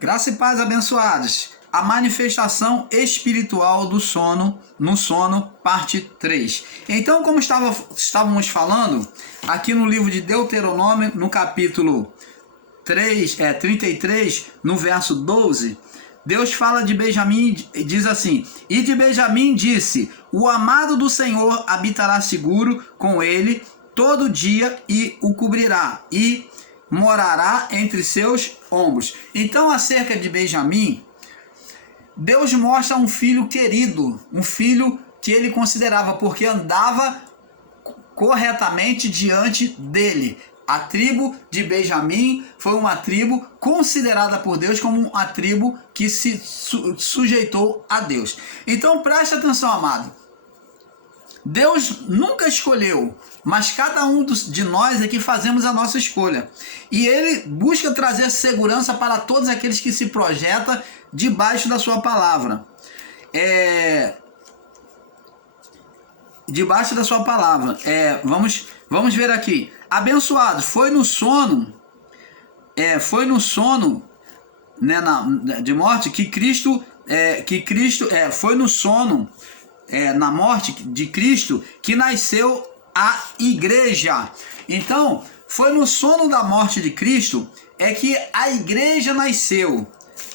Graça e paz, abençoados. A manifestação espiritual do sono, no sono, parte 3. Então, como estávamos falando, aqui no livro de Deuteronômio, no capítulo 33, no verso 12, Deus fala de Benjamim e diz assim: e de Benjamim disse: o amado do Senhor habitará seguro com ele todo dia e o cobrirá, e morará entre seus ombros. Então, acerca de Benjamim, Deus mostra um filho querido, um filho que ele considerava, porque andava corretamente diante dele. A tribo de Benjamim foi uma tribo considerada por Deus como uma tribo que se sujeitou a Deus. Então preste atenção, amado. Deus nunca escolheu, mas cada um de nós é que fazemos a nossa escolha. E Ele busca trazer segurança para todos aqueles que se projetam debaixo da sua palavra. Debaixo da sua palavra. Vamos ver aqui. Abençoados, foi no sono, né, de morte que Cristo, foi no sono, na morte de Cristo que nasceu a igreja. Então, foi no sono da morte de Cristo que a igreja nasceu,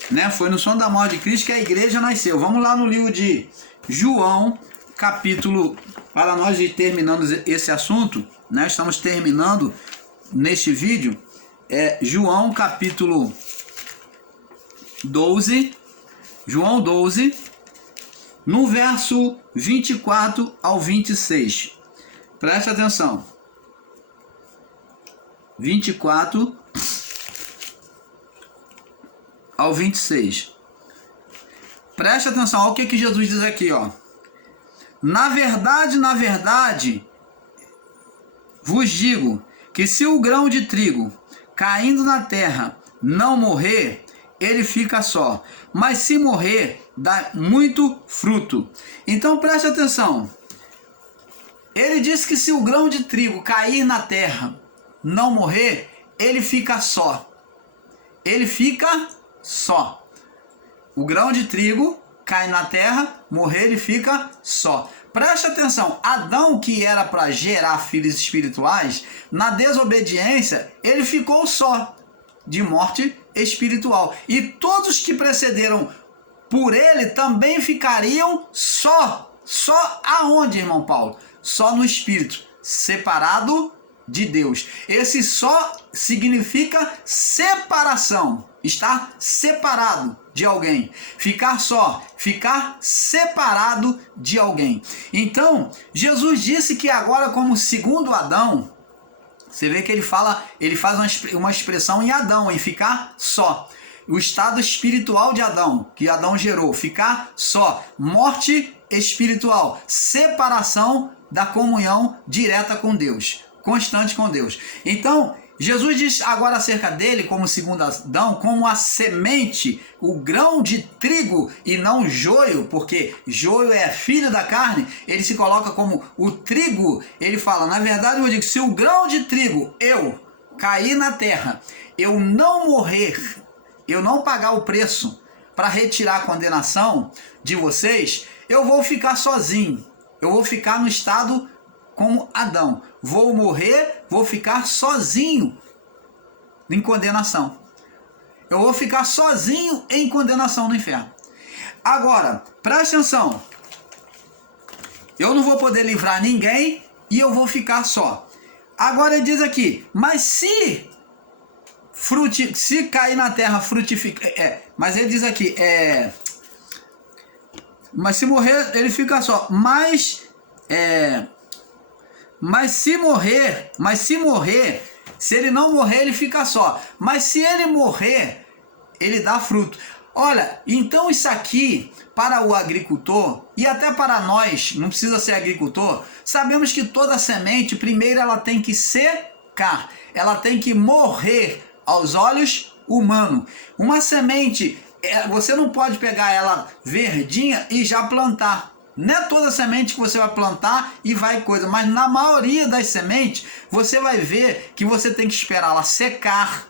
né? Foi no sono da morte de Cristo que a igreja nasceu. Vamos lá no livro de João, capítulo, para nós ir terminando esse assunto, né? Estamos terminando neste vídeo, João capítulo 12, João 12, no verso 24 ao 26. Preste atenção. 24 ao 26. Preste atenção, olha o que Jesus diz aqui, ó. Na verdade, vos digo que se o grão de trigo caindo na terra não morrer, ele fica só. Mas se morrer, dá muito fruto. Então preste atenção. Ele disse que se o grão de trigo cair na terra, não morrer, ele fica só. Ele fica só. O grão de trigo cai na terra, morrer, ele fica só. Preste atenção, Adão, que era para gerar filhos espirituais, na desobediência, ele ficou só, de morte espiritual. E todos que precederam por ele também ficariam só. Só aonde, irmão Paulo? Só no espírito, separado de Deus. Esse só significa separação. Estar separado de alguém. Ficar só, ficar separado de alguém. Então, Jesus disse que agora, como segundo Adão, você vê que ele faz uma expressão em Adão, em ficar só. O estado espiritual de Adão, que Adão gerou, ficar só. Morte espiritual, separação da comunhão direta com Deus, constante com Deus. Então, Jesus diz agora acerca dele, como segundo Adão, como a semente, o grão de trigo e não joio, porque joio é filho da carne, ele se coloca como o trigo. Ele fala, na verdade eu digo, se o grão de trigo eu cair na terra, eu não morrer, eu não pagar o preço para retirar a condenação de vocês, eu vou ficar sozinho, eu vou ficar no estado como Adão, vou morrer, vou ficar sozinho em condenação. Eu vou ficar sozinho em condenação no inferno. Agora, preste atenção. Eu não vou poder livrar ninguém e eu vou ficar só. Agora ele diz aqui, mas se cair na terra frutificar, mas ele diz aqui, mas se morrer ele fica só. Mas se morrer, se ele não morrer, ele fica só. Mas se ele morrer, ele dá fruto. Olha, então isso aqui, para o agricultor, e até para nós, não precisa ser agricultor, sabemos que toda semente, primeiro ela tem que secar, ela tem que morrer aos olhos humanos. Uma semente, você não pode pegar ela verdinha e já plantar. Não é toda semente que você vai plantar e vai coisa, mas na maioria das sementes você vai ver que você tem que esperar ela secar.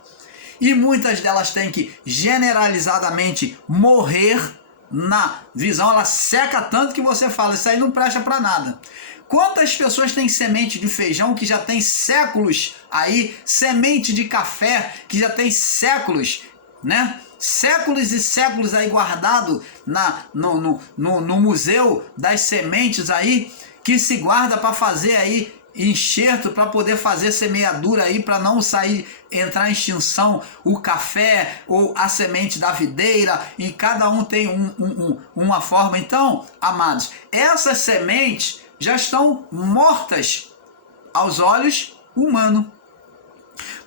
e muitas delas têm que generalizadamente morrer na visão. Ela seca tanto que você fala, isso aí não presta para nada. Quantas pessoas têm semente de feijão que já tem séculos aí, semente de café que já tem séculos, séculos e séculos aí guardado no museu das sementes aí, que se guarda para fazer aí enxerto, para poder fazer semeadura aí, para não entrar em extinção o café ou a semente da videira, e cada um tem uma forma. Então, amados, essas sementes já estão mortas aos olhos humanos,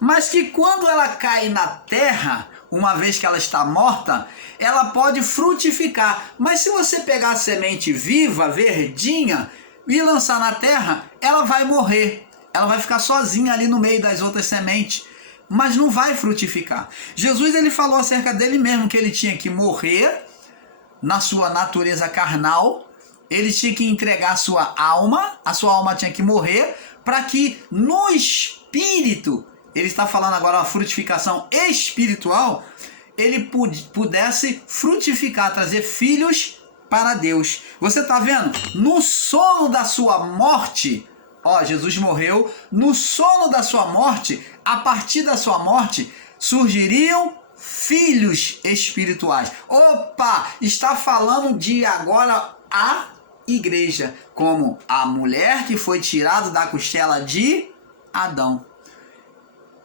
mas que quando ela cai na terra, uma vez que ela está morta, ela pode frutificar. Mas se você pegar a semente viva, verdinha, e lançar na terra, ela vai morrer. Ela vai ficar sozinha ali no meio das outras sementes, mas não vai frutificar. Jesus, ele falou acerca dele mesmo que ele tinha que morrer na sua natureza carnal, ele tinha que entregar a sua alma tinha que morrer, para que no espírito, ele está falando agora uma frutificação espiritual, ele pudesse frutificar, trazer filhos para Deus. Você está vendo? No sono da sua morte, Jesus morreu, no sono da sua morte, a partir da sua morte, surgiriam filhos espirituais. Opa! Está falando de agora a igreja, como a mulher que foi tirada da costela de Adão.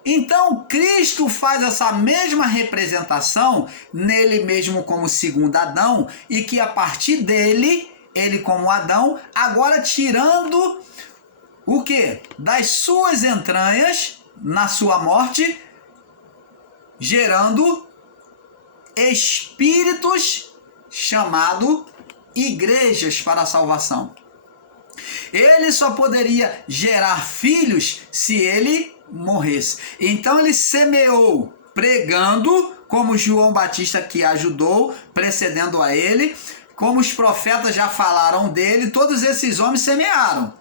Então Cristo faz essa mesma representação nele mesmo como segundo Adão, e que a partir dele, ele como Adão, agora tirando o que? Das suas entranhas, na sua morte, gerando espíritos chamado igrejas para a salvação. Ele só poderia gerar filhos se ele morresse. Então ele semeou pregando, como João Batista que ajudou, precedendo a ele, como os profetas já falaram dele, todos esses homens semearam.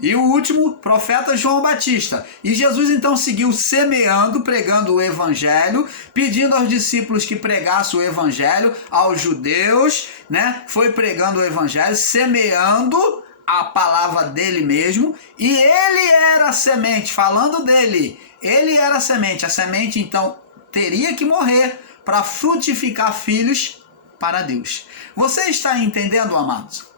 E o último profeta, João Batista. E Jesus então seguiu semeando, pregando o evangelho, pedindo aos discípulos que pregassem o evangelho, aos judeus, Foi pregando o evangelho, semeando a palavra dele mesmo, e ele era a semente, falando dele, ele era a semente então teria que morrer para frutificar filhos para Deus. Você está entendendo, amados?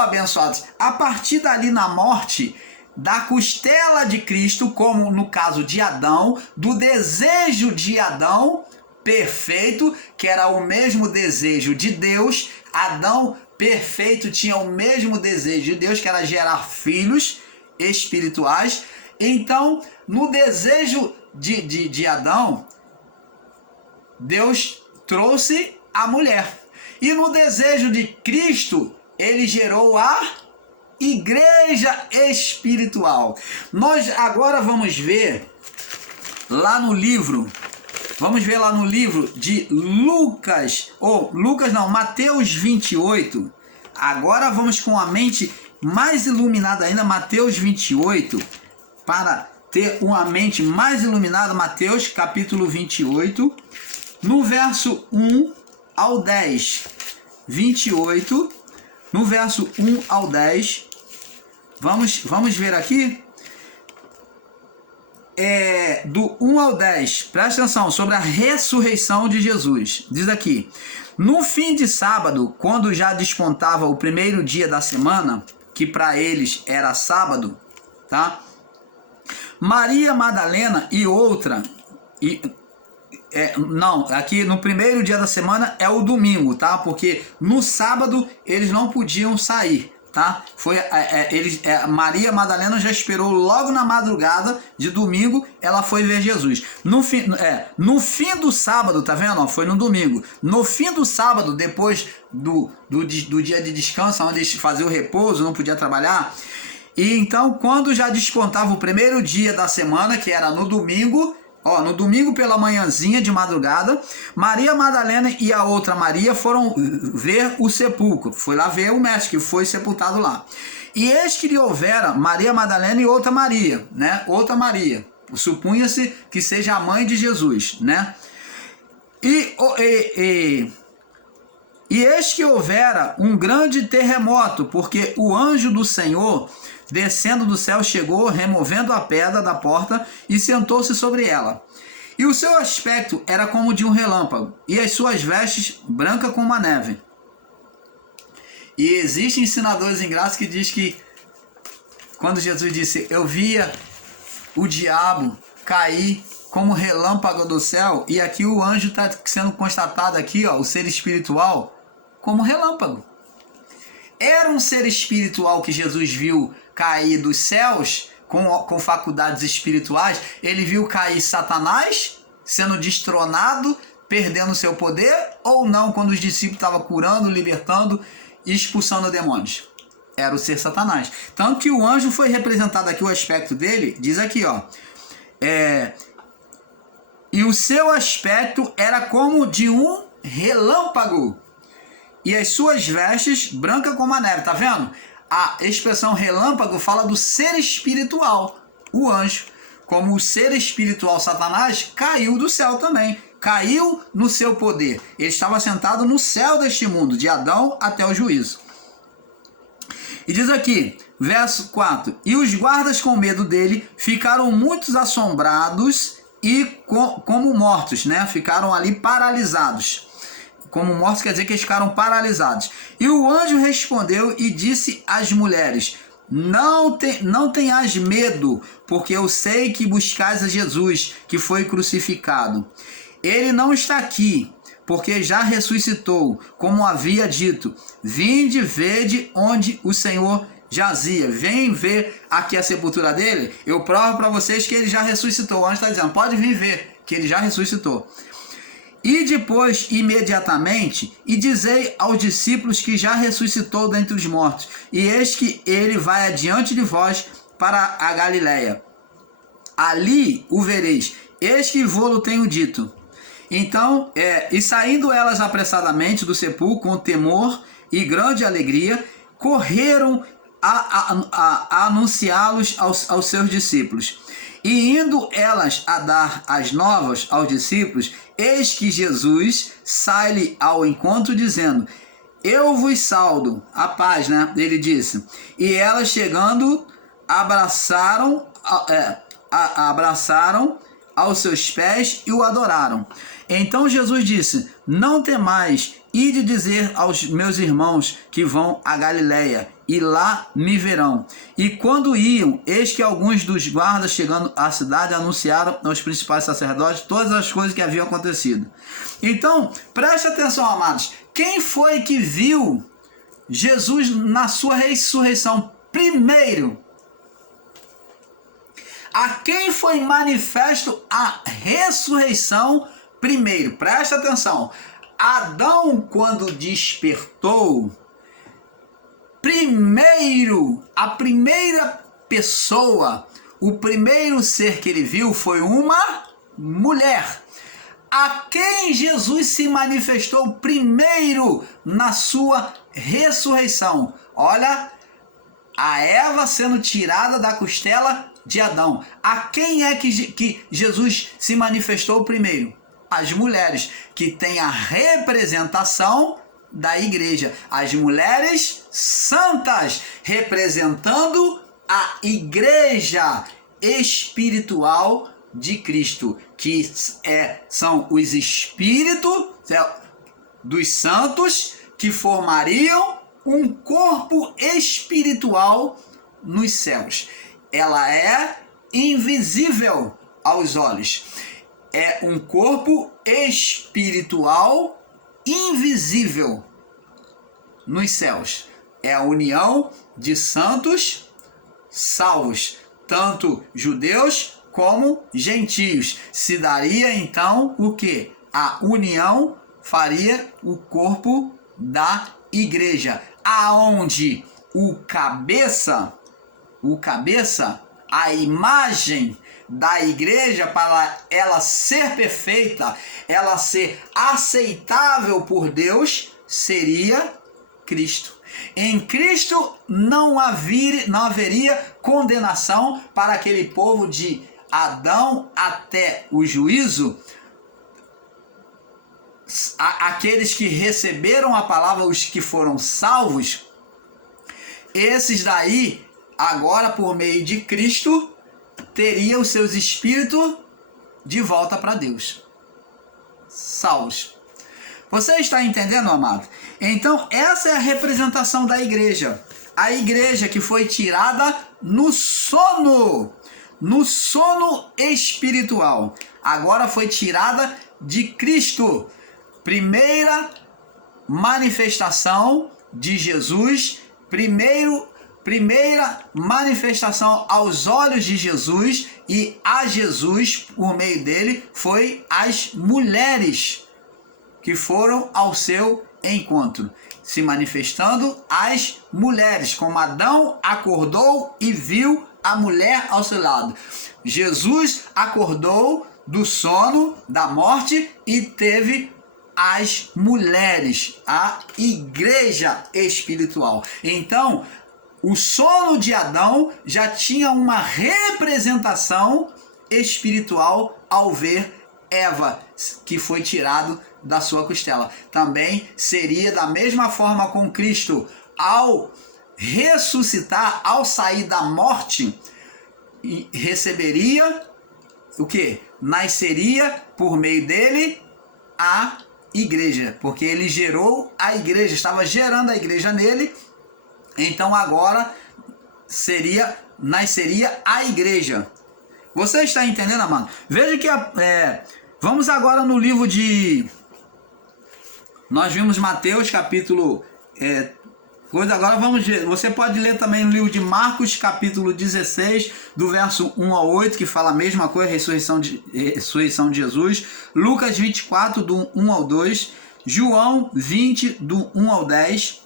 Abençoados, a partir dali na morte, da costela de Cristo, como no caso de Adão, do desejo de Adão perfeito, que era o mesmo desejo de Deus, Adão perfeito tinha o mesmo desejo de Deus, que era gerar filhos espirituais. Então, no desejo de Adão, Deus trouxe a mulher. E no desejo de Cristo, ele gerou a igreja espiritual. Nós agora vamos ver lá no livro de Mateus 28. Agora vamos com a mente mais iluminada ainda, Mateus 28, para ter uma mente mais iluminada. Mateus capítulo 28, no verso 1 ao 10. 28, no verso 1 ao 10. Vamos ver aqui. Do 1 ao 10, presta atenção, sobre a ressurreição de Jesus. Diz aqui: no fim de sábado, quando já despontava o primeiro dia da semana, que para eles era sábado, tá? Maria Madalena e outra, aqui no primeiro dia da semana é o domingo, tá? Porque no sábado eles não podiam sair, tá? Maria Madalena já esperou logo na madrugada de domingo, ela foi ver Jesus. No fim do sábado, tá vendo? Foi no domingo. No fim do sábado, depois do dia de descanso, onde eles faziam o repouso, não podia trabalhar. E então, quando já despontava o primeiro dia da semana, que era no domingo, no domingo pela manhãzinha de madrugada, Maria Madalena e a outra Maria foram ver o sepulcro. Foi lá ver o mestre que foi sepultado lá. E eis que lhe houvera Maria Madalena e outra Maria, Outra Maria. Supunha-se que seja a mãe de Jesus, né? E eis que houvera um grande terremoto, porque o anjo do Senhor, descendo do céu, chegou, removendo a pedra da porta, e sentou-se sobre ela. E o seu aspecto era como de um relâmpago, e as suas vestes brancas como a neve. E existem ensinadores em graça que diz que quando Jesus disse, eu via o diabo cair como relâmpago do céu, e aqui o anjo está sendo constatado aqui, ó, o ser espiritual, como relâmpago. Era um ser espiritual que Jesus viu cair dos céus, com faculdades espirituais. Ele viu cair Satanás, sendo destronado, perdendo seu poder, ou não, quando os discípulos estavam curando, libertando e expulsando demônios. Era o ser Satanás. Tanto que o anjo foi representado aqui, o aspecto dele, diz aqui, ó. E o seu aspecto era como de um relâmpago, e as suas vestes brancas como a neve. Tá vendo? A expressão relâmpago fala do ser espiritual, o anjo. Como o ser espiritual Satanás caiu do céu também, caiu no seu poder. Ele estava sentado no céu deste mundo, de Adão até o juízo. E diz aqui, verso 4, e os guardas com medo dele ficaram muitos assombrados e como mortos, né? Ficaram ali paralisados. Como mortos quer dizer que eles ficaram paralisados. E o anjo respondeu e disse às mulheres, não tenhas medo, porque eu sei que buscais a Jesus, que foi crucificado. Ele não está aqui, porque já ressuscitou, como havia dito. Vinde, vede onde o Senhor jazia. Vem ver aqui a sepultura dele. Eu provo para vocês que ele já ressuscitou. O anjo está dizendo, pode vir ver que ele já ressuscitou. E depois, imediatamente, e dizei aos discípulos que já ressuscitou dentre os mortos, e eis que ele vai adiante de vós para a Galileia. Ali o vereis, eis que vô-lo tenho dito. Então, e saindo elas apressadamente do sepulcro com temor e grande alegria, correram a anunciá-los aos seus discípulos. E indo elas a dar as novas aos discípulos, eis que Jesus sai-lhe ao encontro, dizendo, eu vos saudo, a paz, né? Ele disse. E elas chegando, abraçaram aos seus pés e o adoraram. Então Jesus disse, não temais, ide dizer aos meus irmãos que vão a Galileia, e lá me verão. E quando iam, eis que alguns dos guardas, chegando à cidade, anunciaram aos principais sacerdotes todas as coisas que haviam acontecido. Então, preste atenção, amados. Quem foi que viu Jesus na sua ressurreição primeiro? A quem foi manifesto a ressurreição primeiro? Preste atenção. Adão, quando despertou, a primeira pessoa, o primeiro ser que ele viu foi uma mulher. A quem Jesus se manifestou primeiro na sua ressurreição? Olha, a Eva sendo tirada da costela de Adão. A quem é que Jesus se manifestou primeiro? As mulheres, que têm a representação da igreja. As mulheres santas, representando a igreja espiritual de Cristo, que são os espíritos dos santos que formariam um corpo espiritual nos céus. Ela é invisível aos olhos. É um corpo espiritual invisível nos céus. É a união de santos salvos, tanto judeus como gentios. Se daria então o que? A união faria o corpo da igreja, aonde o cabeça, a imagem da igreja, para ela ser perfeita, ela ser aceitável por Deus, seria Cristo. Em Cristo não haveria condenação para aquele povo de Adão até o juízo, aqueles que receberam a palavra, os que foram salvos, esses daí, agora por meio de Cristo, teriam os seus espíritos de volta para Deus. Salvos. Você está entendendo, amado? Então, essa é a representação da igreja. A igreja que foi tirada no sono espiritual. Agora foi tirada de Cristo. Primeira manifestação de Jesus, primeira manifestação aos olhos de Jesus e a Jesus, por meio dele, foi as mulheres que foram ao seu encontro, se manifestando as mulheres, como Adão acordou e viu a mulher ao seu lado. Jesus acordou do sono, da morte, e teve as mulheres, a igreja espiritual. Então, o sono de Adão já tinha uma representação espiritual ao ver Eva, que foi tirado da sua costela. Também seria da mesma forma com Cristo, ao ressuscitar, ao sair da morte, receberia o que? Nasceria por meio dele a igreja, porque ele gerou a igreja, estava gerando a igreja nele. Então agora nasceria a igreja. Você está entendendo, amado? Veja que vamos agora no livro de... Nós vimos Mateus capítulo... agora vamos ver. Você pode ler também no livro de Marcos capítulo 16, do verso 1 ao 8, que fala a mesma coisa, ressurreição de Jesus. Lucas 24, do 1 ao 2. João 20, do 1 ao 10.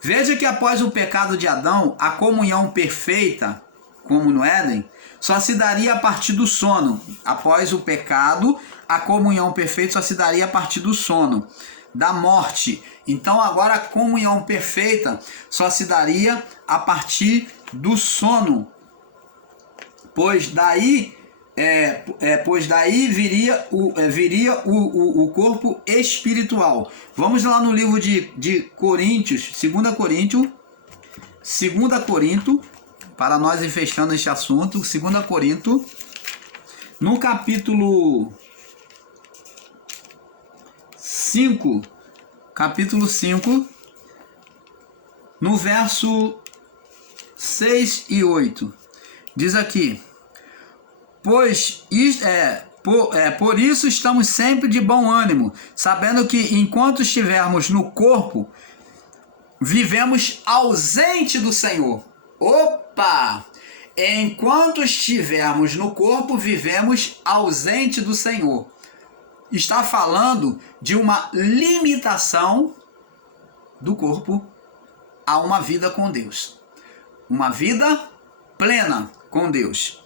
Veja que após o pecado de Adão, a comunhão perfeita, como no Éden, só se daria a partir do sono. Após o pecado, a comunhão perfeita só se daria a partir do sono, da morte. Então agora a comunhão perfeita só se daria a partir do sono, pois daí viria o corpo espiritual. Vamos lá no livro de Coríntios, 2 Coríntios, para nós ir fechando este assunto. 2 Coríntios, no capítulo 5, no verso 6 e 8, diz aqui: por isso estamos sempre de bom ânimo, sabendo que enquanto estivermos no corpo, vivemos ausente do Senhor. Opa! Enquanto estivermos no corpo, vivemos ausente do Senhor. Está falando de uma limitação do corpo a uma vida com Deus. Uma vida plena com Deus.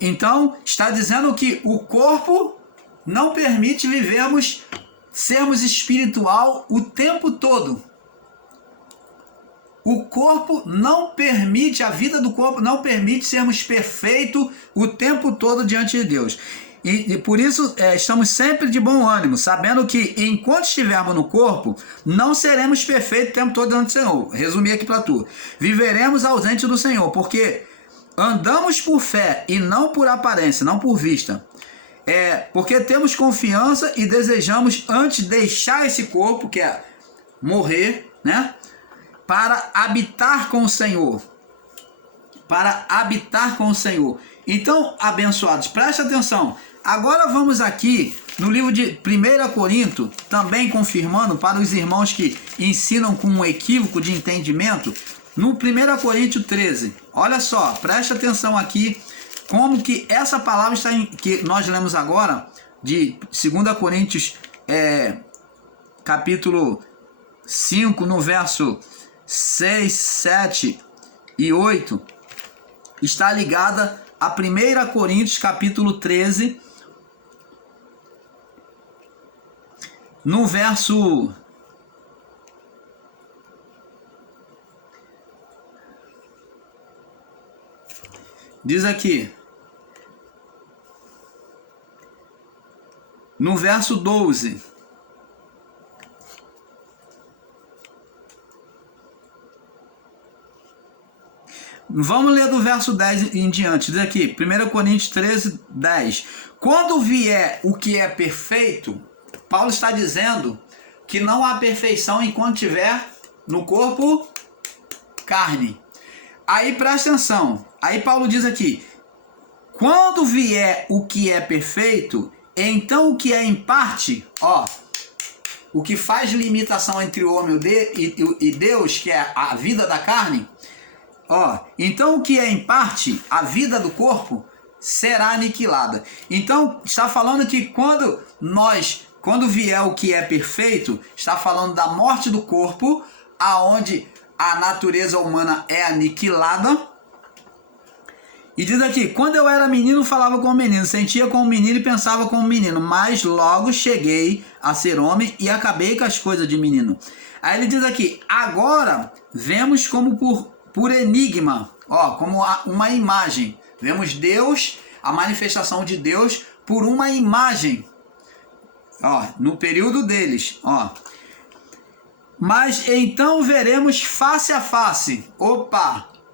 Então, está dizendo que o corpo não permite sermos espiritual o tempo todo. O corpo não permite, a vida do corpo não permite sermos perfeitos o tempo todo diante de Deus. E por isso estamos sempre de bom ânimo, sabendo que enquanto estivermos no corpo, não seremos perfeitos o tempo todo diante do Senhor. Resumir aqui para tu. Viveremos ausente do Senhor, porque andamos por fé e não por aparência, não por vista. Porque temos confiança e desejamos antes deixar esse corpo, que é morrer, né? Para habitar com o Senhor. Para habitar com o Senhor. Então, abençoados, preste atenção. Agora vamos aqui no livro de 1 Coríntios, também confirmando para os irmãos que ensinam com um equívoco de entendimento, no 1 Coríntios 13. Olha só, preste atenção aqui, como que essa palavra está que nós lemos agora, de 2 Coríntios, capítulo 5, no verso 6, 7 e 8, está ligada a 1 Coríntios capítulo 13, no verso 'diz aqui: no verso 12. Vamos ler do verso 10 em diante. Diz aqui, 1 Coríntios 13, 10. Quando vier o que é perfeito, Paulo está dizendo que não há perfeição enquanto tiver no corpo carne. Aí presta atenção. Aí Paulo diz aqui, quando vier o que é perfeito, então o que é em parte, o que faz limitação entre o homem e Deus, que é a vida da carne, então o que é em parte, a vida do corpo, será aniquilada. Então está falando que quando vier o que é perfeito, está falando da morte do corpo, aonde a natureza humana é aniquilada. E diz aqui, quando eu era menino, falava como menino, sentia como menino e pensava como menino, mas logo cheguei a ser homem e acabei com as coisas de menino. Aí ele diz aqui, agora vemos como por enigma, como uma imagem. Vemos Deus, a manifestação de Deus por uma imagem, no período deles, Mas então veremos face a face,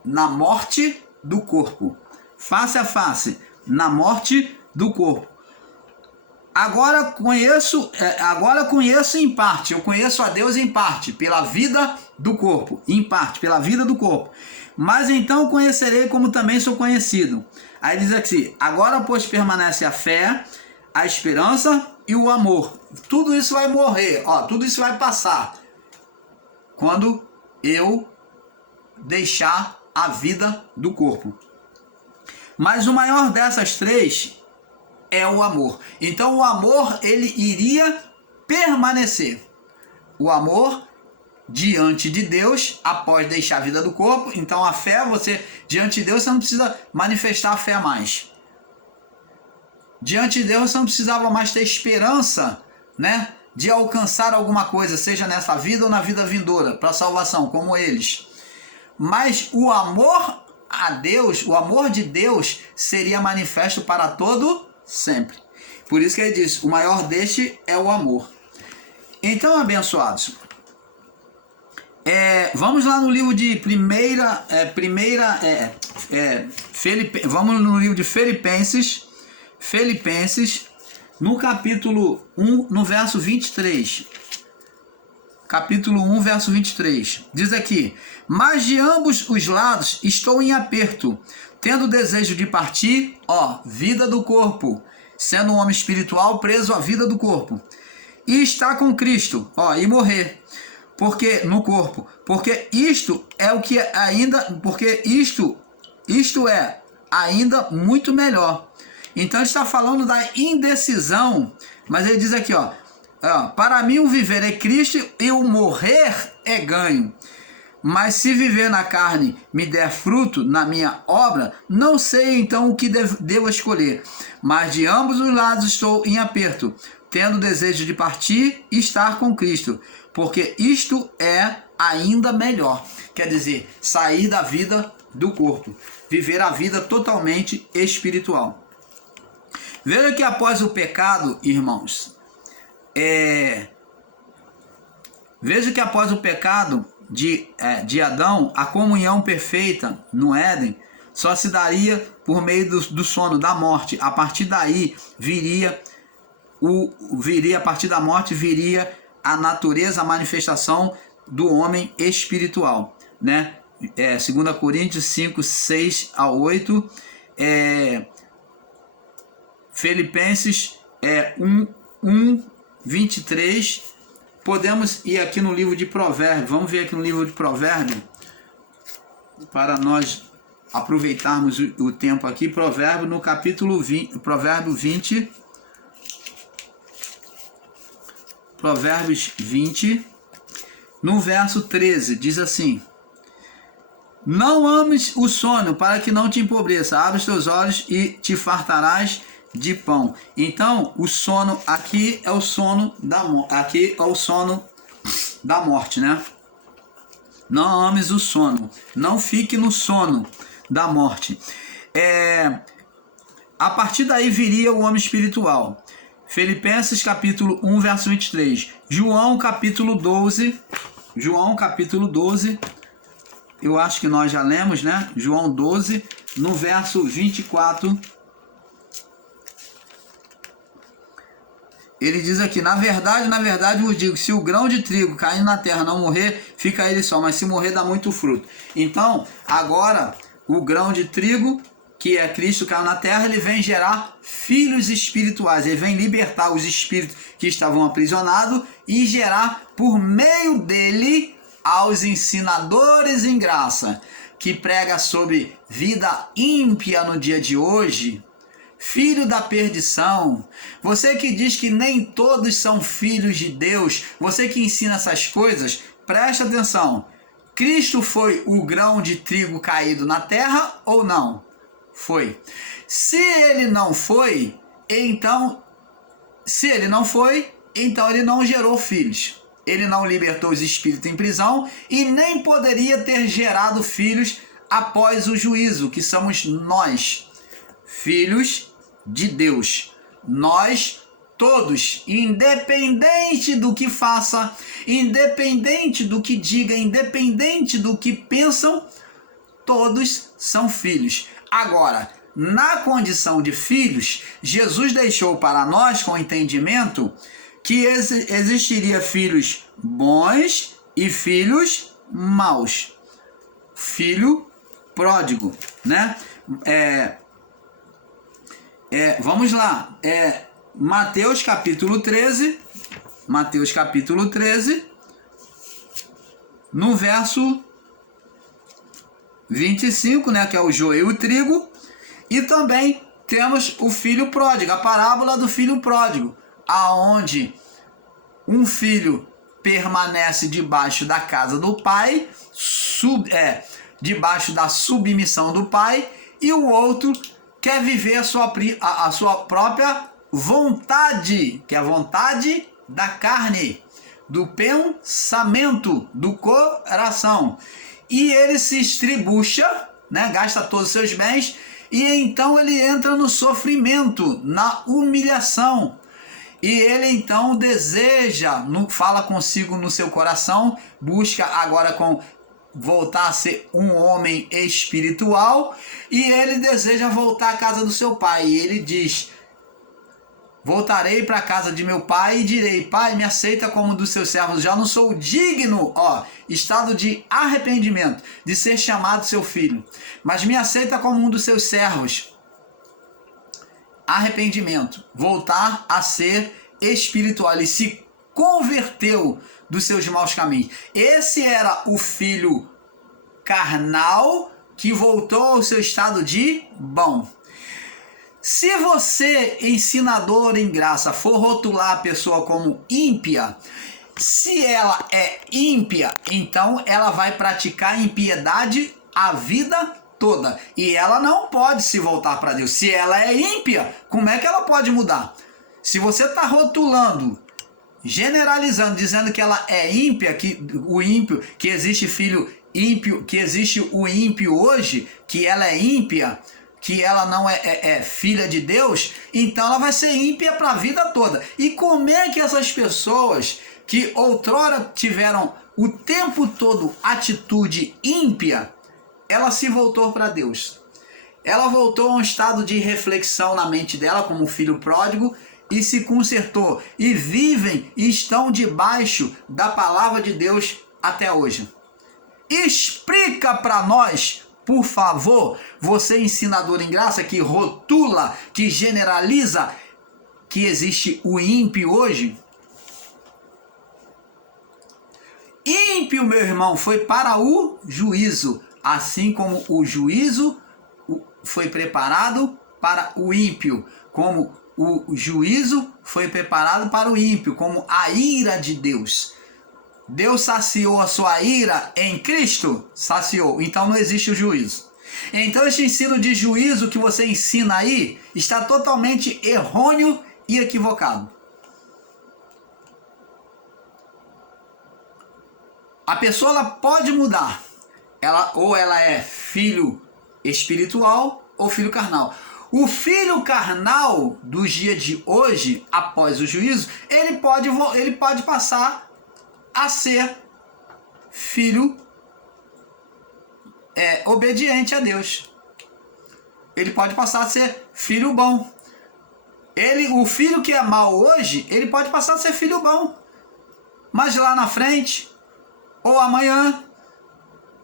na morte do corpo. Face a face, na morte do corpo. Agora conheço em parte, eu conheço a Deus em parte, pela vida do corpo, em parte, pela vida do corpo. Mas então conhecerei como também sou conhecido. Aí diz aqui, agora pois permanece a fé, a esperança e o amor. Tudo isso vai morrer, tudo isso vai passar. Quando eu deixar a vida do corpo. Mas o maior dessas três é o amor. Então o amor, ele iria permanecer. O amor diante de Deus, após deixar a vida do corpo. Então a fé, diante de Deus, você não precisa manifestar a fé mais. Diante de Deus, você não precisava mais ter esperança, de alcançar alguma coisa, seja nessa vida ou na vida vindoura, para a salvação, como eles. Mas o amor a Deus, o amor de Deus, seria manifesto para todo sempre. Por isso que ele diz, o maior deste é o amor. Então, abençoados, vamos lá no livro de vamos no livro de Filipenses, no capítulo 1, no verso 23. Capítulo 1, verso 23. Diz aqui, mas de ambos os lados estou em aperto, tendo desejo de partir, vida do corpo, sendo um homem espiritual preso à vida do corpo, e estar com Cristo, e morrer, porque no corpo, porque isto é o que ainda, porque isto é ainda muito melhor. Então ele está falando da indecisão, mas ele diz aqui, para mim o viver é Cristo e o morrer é ganho. Mas se viver na carne me der fruto na minha obra, não sei então o que devo escolher. Mas de ambos os lados estou em aperto, tendo desejo de partir e estar com Cristo, porque isto é ainda melhor. Quer dizer, sair da vida do corpo, viver a vida totalmente espiritual. Veja que após o pecado, irmãos, veja que após o pecado de Adão, a comunhão perfeita no Éden só se daria por meio do sono, da morte. A partir daí a partir da morte viria a natureza, a manifestação do homem espiritual, 2 Coríntios 5, 6 a 8, Filipenses 1, 23. Podemos ir aqui no livro de Provérbios. Vamos ver aqui no livro de Provérbios, para nós aproveitarmos o tempo aqui. Provérbios no capítulo 20, Provérbios 20. Provérbios 20, no verso 13, diz assim: não ames o sono, para que não te empobreça. Abre os teus olhos e te fartarás de pão. Então, o sono aqui é o sono da morte, Não ames o sono, não fique no sono da morte. A partir daí viria o homem espiritual. Filipenses capítulo 1, verso 23. João capítulo 12. João capítulo 12. Eu acho que nós já lemos, né? João 12, no verso 24. Ele diz aqui: na verdade vos digo, se o grão de trigo caindo na terra não morrer, fica ele só, mas se morrer dá muito fruto. Então, agora, o grão de trigo, que é Cristo, caiu na terra, ele vem gerar filhos espirituais, ele vem libertar os espíritos que estavam aprisionados e gerar por meio dele aos ensinadores em graça, que prega sobre vida ímpia no dia de hoje, filho da perdição. Você que diz que nem todos são filhos de Deus, você que ensina essas coisas, presta atenção. Cristo foi o grão de trigo caído na terra ou não? Foi. Se ele não foi, então ele não gerou filhos. Ele não libertou os espíritos em prisão e nem poderia ter gerado filhos após o juízo, que somos nós, filhos de Deus. Nós todos, independente do que faça, independente do que diga, independente do que pensam, todos são filhos. Agora, na condição de filhos, Jesus deixou para nós com entendimento que existiria filhos bons e filhos maus. Filho pródigo, né? Vamos lá. Mateus capítulo 13. Mateus capítulo 13. No verso 25, né? Que é o joio e o trigo. E também temos o filho pródigo, a parábola do filho pródigo, aonde um filho permanece debaixo da casa do pai, debaixo da submissão do pai, e o outro quer viver a sua própria vontade, que é a vontade da carne, do pensamento, do coração. E ele se estribucha, né, gasta todos os seus bens, e então ele entra no sofrimento, na humilhação. E ele então deseja, fala consigo no seu coração, busca agora voltar a ser um homem espiritual, e ele deseja voltar à casa do seu pai. E ele diz: voltarei para a casa de meu pai e direi: pai, me aceita como um dos seus servos, já não sou digno, estado de arrependimento, de ser chamado seu filho, mas me aceita como um dos seus servos. Arrependimento, voltar a ser espiritual. Ele se converteu dos seus maus caminhos. Esse era o filho carnal que voltou ao seu estado de bom. Se você, ensinador em graça, for rotular a pessoa como ímpia, se ela é ímpia, então ela vai praticar impiedade a vida toda. E ela não pode se voltar para Deus. Se ela é ímpia, como é que ela pode mudar? Se você está rotulando, generalizando, dizendo que ela é ímpia, que o ímpio, que existe filho ímpio, que existe o ímpio hoje, que ela é ímpia, que ela não é filha de Deus, então ela vai ser ímpia para a vida toda. E como é que essas pessoas que outrora tiveram o tempo todo atitude ímpia, ela se voltou para Deus? Ela voltou a um estado de reflexão na mente dela, como um filho pródigo, e se consertou, e vivem e estão debaixo da palavra de Deus até hoje. Explica para nós, por favor, você ensinador em graça que rotula, que generaliza, que existe o ímpio hoje. Ímpio, meu irmão, foi para o juízo, assim como o juízo foi preparado para o ímpio, como o juízo foi preparado para o ímpio, como a ira de Deus. Deus saciou a sua ira em Cristo? Saciou. Então não existe o juízo. Então esse ensino de juízo que você ensina aí está totalmente errôneo e equivocado. A pessoa ela pode mudar. Ou ela é filho espiritual ou filho carnal. O filho carnal dos dias de hoje, após o juízo, ele pode passar a ser filho obediente a Deus. Ele pode passar a ser filho bom. O filho que é mau hoje, ele pode passar a ser filho bom. Mas lá na frente, ou amanhã.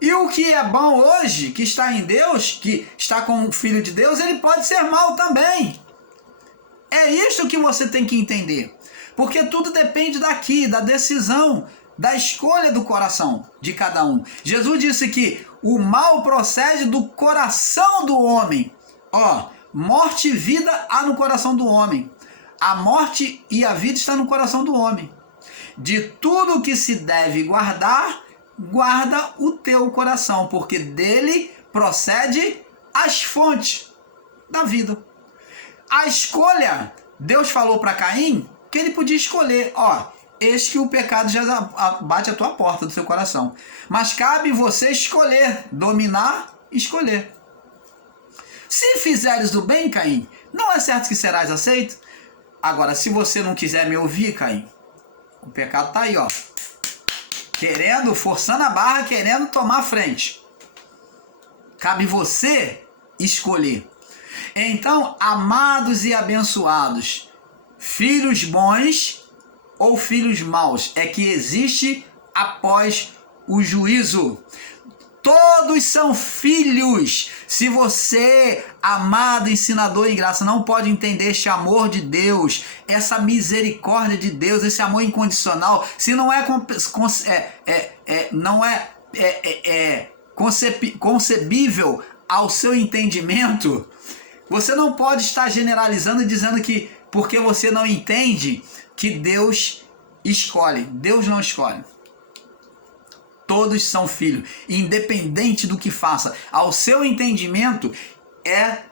E o que é bom hoje, que está em Deus, que está com o Filho de Deus, ele pode ser mau também. É isso que você tem que entender. Porque tudo depende daqui, da decisão, da escolha do coração de cada um. Jesus disse que o mal procede do coração do homem. Morte e vida há no coração do homem. A morte e a vida está no coração do homem. De tudo que se deve guardar, guarda o teu coração, porque dele procede as fontes da vida. A escolha, Deus falou para Caim que ele podia escolher, eis que o pecado já bate a tua porta do seu coração. Mas cabe você escolher, dominar, escolher. Se fizeres o bem, Caim, não é certo que serás aceito? Agora, se você não quiser me ouvir, Caim, o pecado está aí, forçando a barra, querendo tomar a frente. Cabe você escolher. Então, amados e abençoados, filhos bons ou filhos maus, é que existe após o juízo. Todos são filhos. Se você, amado ensinador em graça, não pode entender este amor de Deus, essa misericórdia de Deus, esse amor incondicional, se não é concebível ao seu entendimento, você não pode estar generalizando e dizendo que porque você não entende que Deus escolhe. Deus não escolhe. Todos são filhos, independente do que faça. Ao seu entendimento, é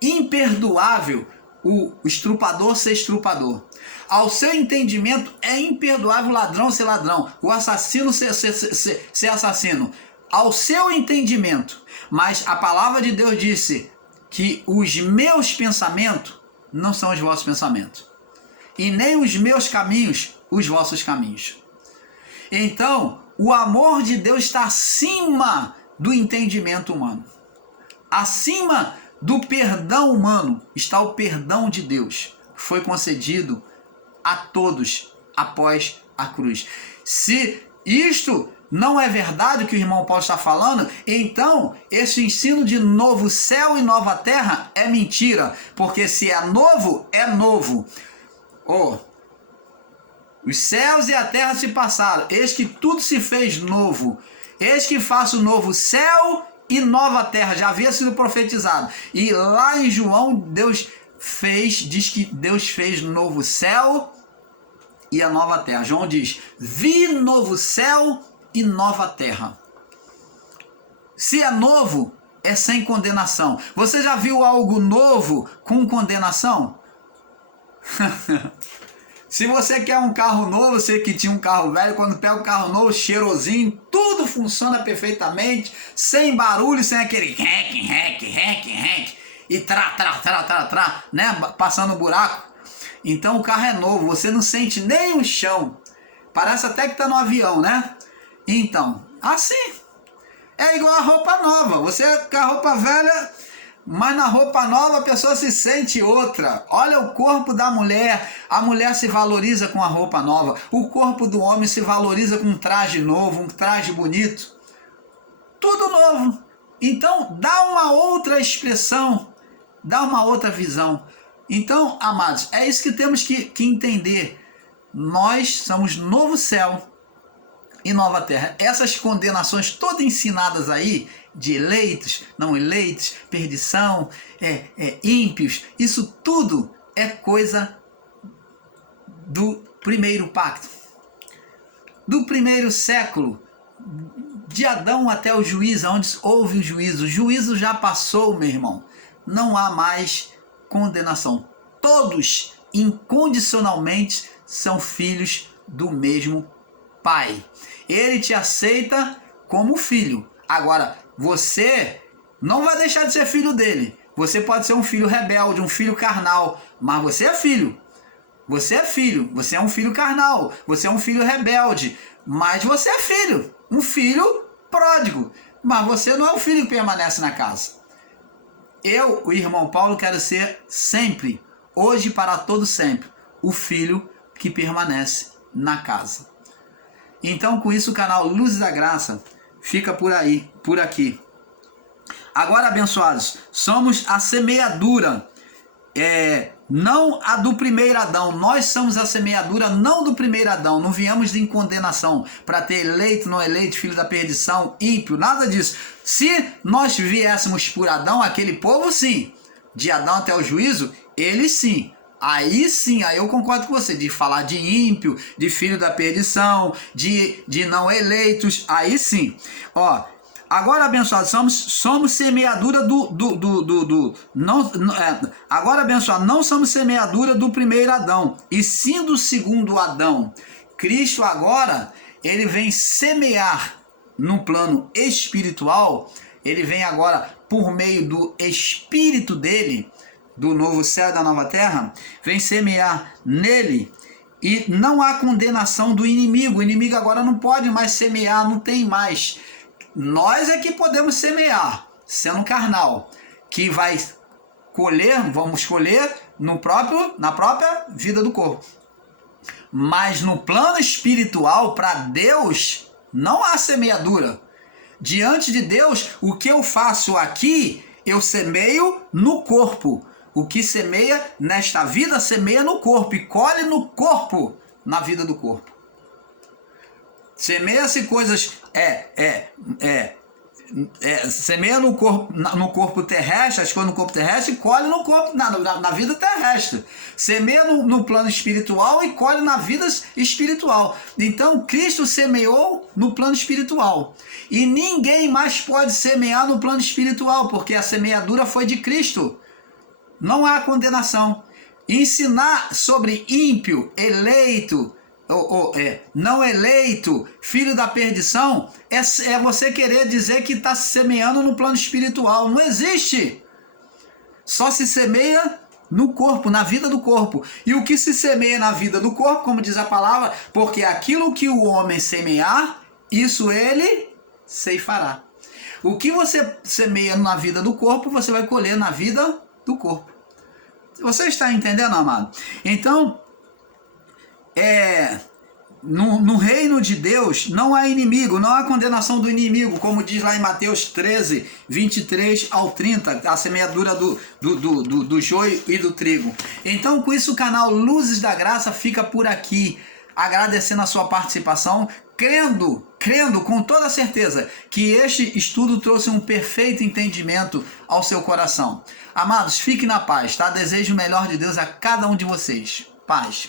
imperdoável o estrupador ser estrupador. Ao seu entendimento, é imperdoável o ladrão ser ladrão, o assassino ser assassino. Ao seu entendimento. Mas a palavra de Deus disse que os meus pensamentos não são os vossos pensamentos. E nem os meus caminhos, os vossos caminhos. Então, o amor de Deus está acima do entendimento humano. Acima do perdão humano está o perdão de Deus. Foi concedido a todos após a cruz. Se isto não é verdade o que o irmão Paulo está falando, então esse ensino de novo céu e nova terra é mentira. Porque se é novo, é novo. Os céus e a terra se passaram, eis que tudo se fez novo. Eis que faço novo céu e nova terra. Já havia sido profetizado. E lá em João, diz que Deus fez novo céu e a nova terra. João diz, vi novo céu e nova terra. Se é novo, é sem condenação. Você já viu algo novo com condenação? Se você quer um carro novo, você que tinha um carro velho, quando pega um carro novo, cheirosinho, tudo funciona perfeitamente, sem barulho, sem aquele rec, e trá, né? Passando um buraco. Então o carro é novo, você não sente nem o chão. Parece até que está no avião, né? Então, assim, é igual a roupa nova. Você com a roupa velha, mas na roupa nova a pessoa se sente outra. Olha o corpo da mulher. A mulher se valoriza com a roupa nova. O corpo do homem se valoriza com um traje novo, um traje bonito. Tudo novo. Então dá uma outra expressão, dá uma outra visão. Então, amados, é isso que temos que entender. Nós somos novo céu e nova terra. Essas condenações todas ensinadas aí, de eleitos, não eleitos, perdição, ímpios, isso tudo é coisa do primeiro pacto, do primeiro século, de Adão até o juízo, onde houve o juízo. O juízo já passou, meu irmão. Não há mais condenação. Todos, incondicionalmente, são filhos do mesmo Pai. Ele te aceita como filho. Agora, você não vai deixar de ser filho dele, Você pode ser um filho rebelde, um filho carnal, mas você é filho. Você é filho, você é um filho carnal, você é um filho rebelde, mas você é filho, um filho pródigo, mas você não é o filho que permanece na casa. Eu, o irmão Paulo, quero ser sempre, hoje para todo sempre, o filho que permanece na casa. Então, com isso, o canal Luzes da Graça fica por aí, por aqui. Agora, abençoados, somos a semeadura, não a do primeiro Adão. Nós somos a semeadura não do primeiro Adão. Não viemos em condenação para ter eleito, não eleito, filho da perdição, ímpio, nada disso. Se nós viéssemos por Adão, aquele povo sim, de Adão até o juízo, ele sim. Aí sim, aí eu concordo com você, de falar de ímpio, de filho da perdição, de não eleitos, aí sim. Ó, agora, abençoado, somos semeadura agora, abençoado, não somos semeadura do primeiro Adão, e sim do segundo Adão. Cristo agora, ele vem semear no plano espiritual, ele vem agora por meio do Espírito dele, do novo céu e da nova terra, vem semear nele, e não há condenação do inimigo. O inimigo agora não pode mais semear, não tem mais. Nós é que podemos semear, sendo carnal, que vai colher, vamos colher na própria vida do corpo. Mas no plano espiritual, para Deus, não há semeadura. Diante de Deus, o que eu faço aqui, eu semeio no corpo. O que semeia nesta vida, semeia no corpo e colhe no corpo, na vida do corpo. Semeia-se coisas, semeia no corpo terrestre, as coisas no corpo terrestre, e colhe no corpo, na vida terrestre. Semeia no plano espiritual e colhe na vida espiritual. Então, Cristo semeou no plano espiritual. E ninguém mais pode semear no plano espiritual, porque a semeadura foi de Cristo. Não há condenação. Ensinar sobre ímpio, eleito, não eleito, filho da perdição, é você querer dizer que está semeando no plano espiritual. Não existe. Só se semeia no corpo, na vida do corpo. E o que se semeia na vida do corpo, como diz a palavra, porque aquilo que o homem semear, isso ele ceifará. O que você semeia na vida do corpo, você vai colher na vida do corpo. Você está entendendo, amado? Então, no reino de Deus não há inimigo, não há condenação do inimigo, como diz lá em Mateus 13, 23 ao 30, a semeadura do joio e do trigo. Então, com isso, o canal Luzes da Graça fica por aqui, agradecendo a sua participação, crendo com toda certeza que este estudo trouxe um perfeito entendimento ao seu coração. Amados, fiquem na paz, tá? Desejo o melhor de Deus a cada um de vocês. Paz.